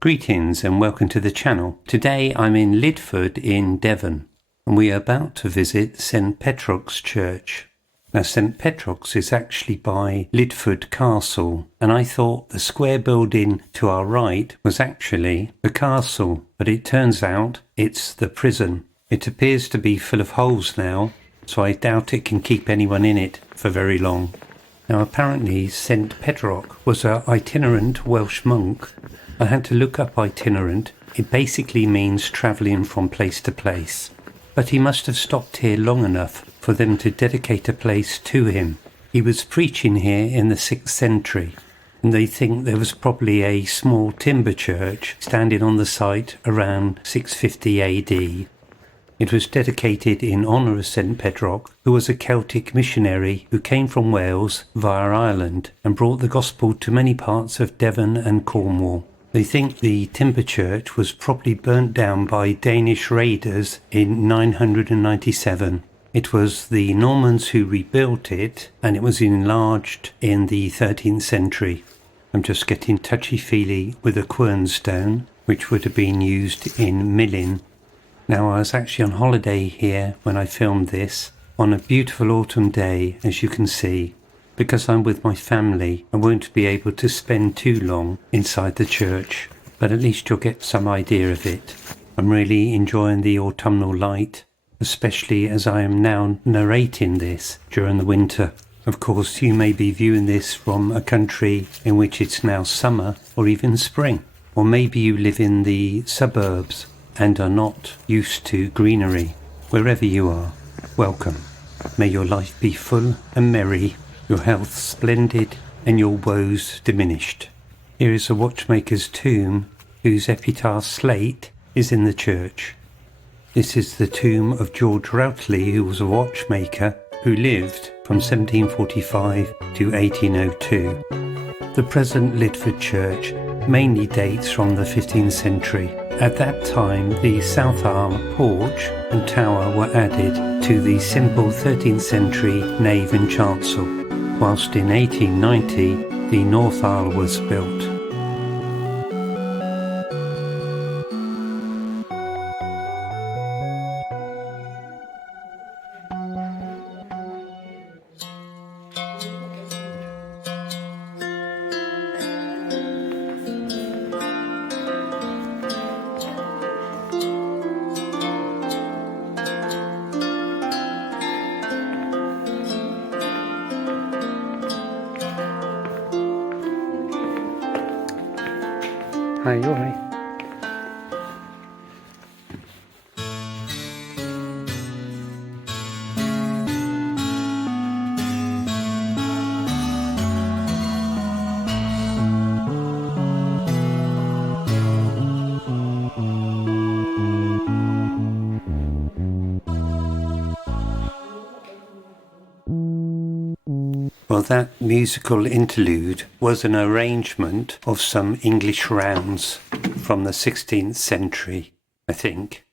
Greetings and welcome to the channel. Today I'm in Lydford in Devon and we are about to visit St Petroch's church. Now St Petroch's is actually by Lydford Castle, and I thought the square building to our right was actually the castle, but it turns out it's the prison. It appears to be full of holes now, so I doubt it can keep anyone in it for very long. Now apparently St Petroch was an itinerant Welsh monk. I had to look up itinerant. It basically means travelling from place to place. But he must have stopped here long enough for them to dedicate a place to him. He was preaching here in the 6th century, and they think there was probably a small timber church standing on the site around 650 AD. It was dedicated in honour of St Petroch, who was a Celtic missionary who came from Wales via Ireland and brought the gospel to many parts of Devon and Cornwall. They think the timber church was probably burnt down by Danish raiders in 997. It was the Normans who rebuilt it, and it was enlarged in the 13th century. I'm just getting touchy-feely with a quernstone, which would have been used in milling. Now I was actually on holiday here when I filmed this, on a beautiful autumn day, as you can see. Because I'm with my family, I won't be able to spend too long inside the church, but at least you'll get some idea of it. I'm really enjoying the autumnal light, especially as I am now narrating this during the winter. Of course, you may be viewing this from a country in which it's now summer or even spring, or maybe you live in the suburbs and are not used to greenery. Wherever you are, welcome. May your life be full and merry, your health splendid, and your woes diminished. Here is a watchmaker's tomb, whose epitaph slate is in the church. This is the tomb of George Routley, who was a watchmaker who lived from 1745 to 1802. The present Lydford church mainly dates from the 15th century. At that time, the south arm, porch and tower were added to the simple 13th century nave and chancel, whilst in 1890 the north aisle was built. Hi, you alright? Well, that musical interlude was an arrangement of some English rounds from the 16th century, I think.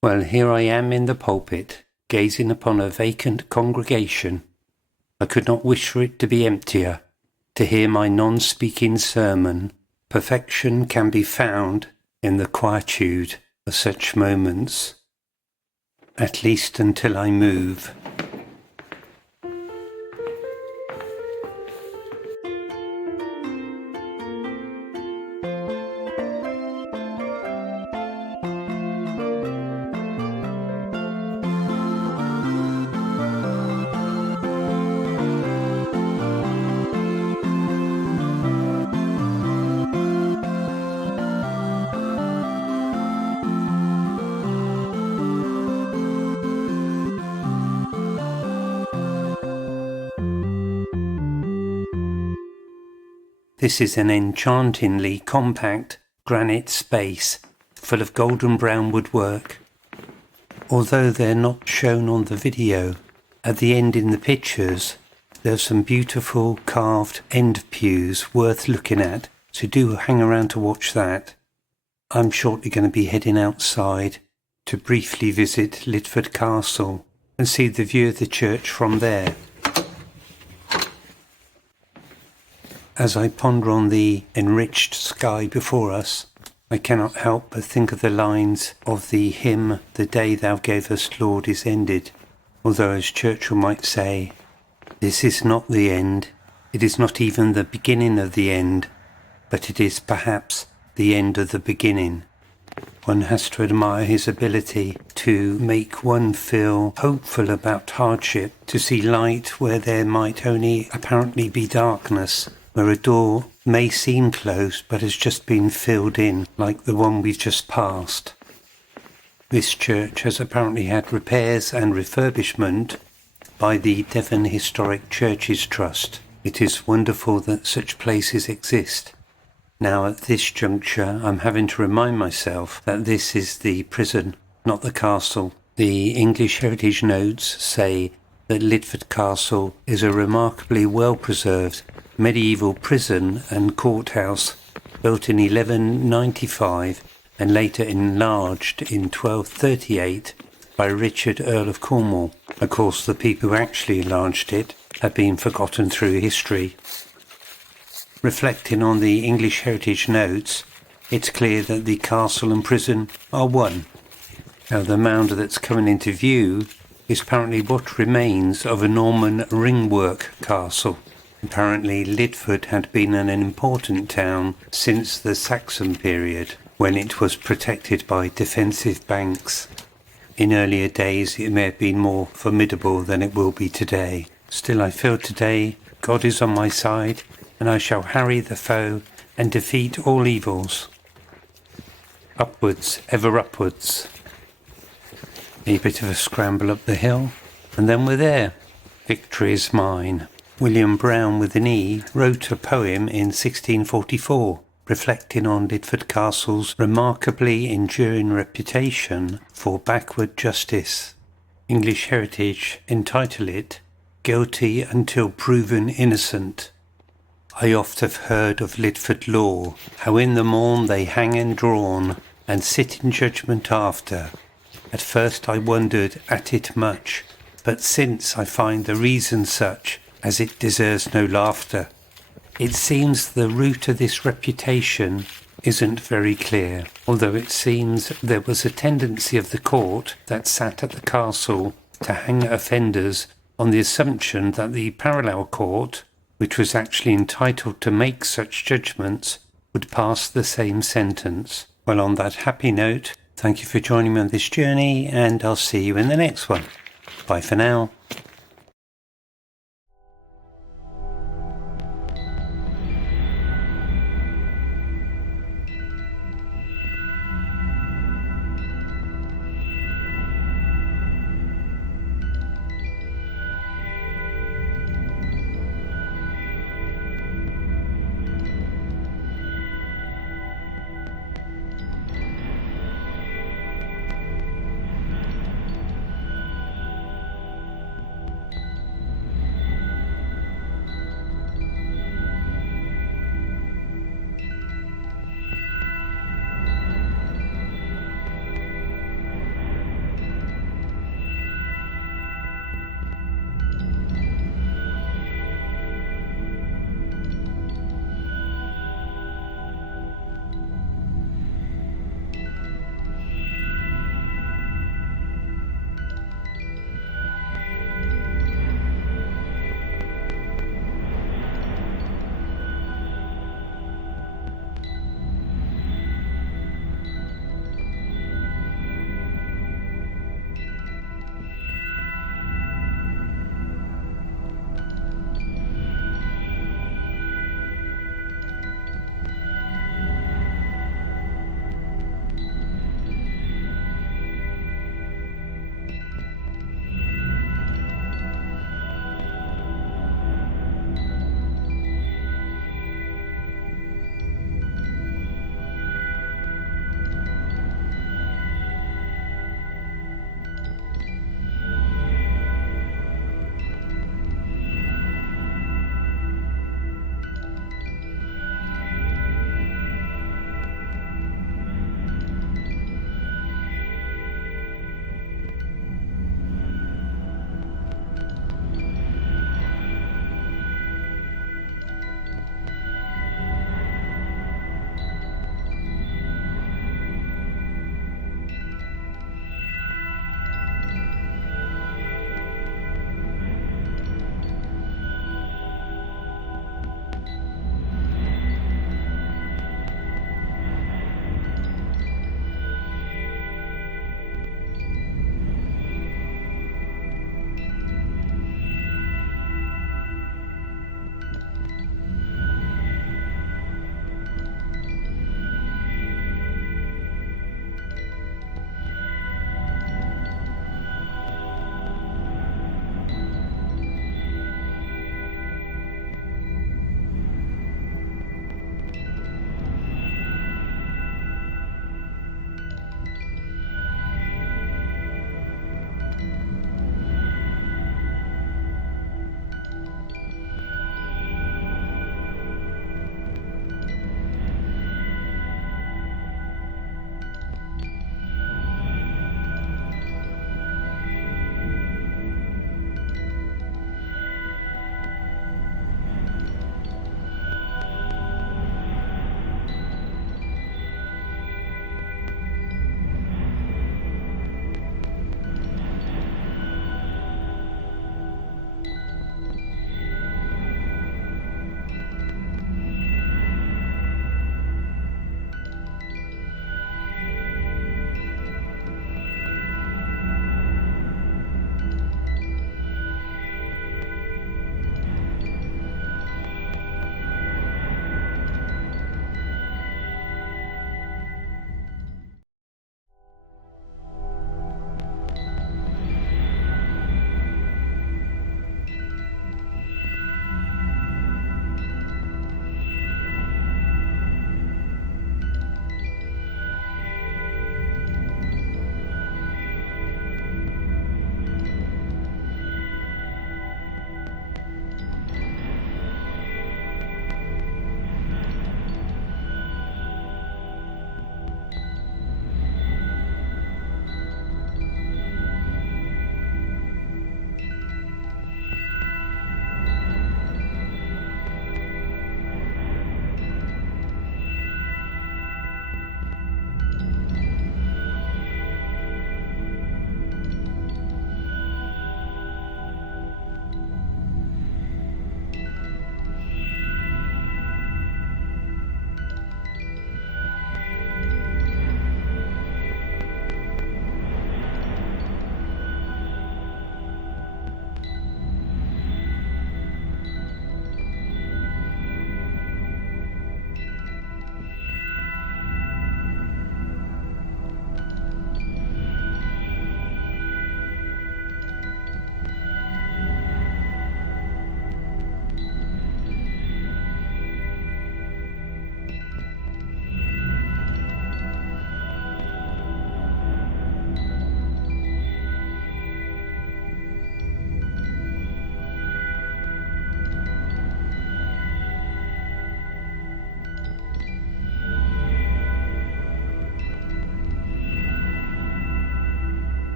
Well, here I am in the pulpit, gazing upon a vacant congregation. I could not wish for it to be emptier, to hear my non-speaking sermon. Perfection can be found in the quietude of such moments, at least until I move. This is an enchantingly compact granite space full of golden brown woodwork. Although they're not shown on the video, at the end in the pictures there's some beautiful carved end pews worth looking at, so do hang around to watch that. I'm shortly going to be heading outside to briefly visit Lydford Castle and see the view of the church from there. As I ponder on the enriched sky before us, I cannot help but think of the lines of the hymn, "The day thou gavest, Lord, is ended," although as Churchill might say, this is not the end, it is not even the beginning of the end, but it is perhaps the end of the beginning. One has to admire his ability to make one feel hopeful about hardship, to see light where there might only apparently be darkness, where a door may seem closed but has just been filled in, like the one we've just passed. This church has apparently had repairs and refurbishment by the Devon Historic Churches Trust. It is wonderful that such places exist. Now at this juncture I'm having to remind myself that this is the prison, not the castle. The English Heritage Notes say that Lydford Castle is a remarkably well-preserved medieval prison and courthouse built in 1195 and later enlarged in 1238 by Richard, Earl of Cornwall. Of course, the people who actually enlarged it have been forgotten through history. Reflecting on the English Heritage Notes, it's clear that the castle and prison are one. Now the mound that's coming into view is apparently what remains of a Norman ringwork castle. Apparently Lydford had been an important town since the Saxon period, when it was protected by defensive banks. In earlier days it may have been more formidable than it will be today. Still I feel today God is on my side, and I shall harry the foe and defeat all evils. Upwards, ever upwards. A bit of a scramble up the hill, and then we're there. Victory is mine. William Browne with an E wrote a poem in 1644, reflecting on Lydford Castle's remarkably enduring reputation for backward justice. English Heritage entitle it, "Guilty Until Proven Innocent." I oft have heard of Lydford law, how in the morn they hang and drawn, and sit in judgment after. At first I wondered at it much, but since I find the reason such, as it deserves no laughter. It seems the root of this reputation isn't very clear, although it seems there was a tendency of the court that sat at the castle to hang offenders on the assumption that the parallel court, which was actually entitled to make such judgments, would pass the same sentence. Well, on that happy note, thank you for joining me on this journey, and I'll see you in the next one. Bye for now.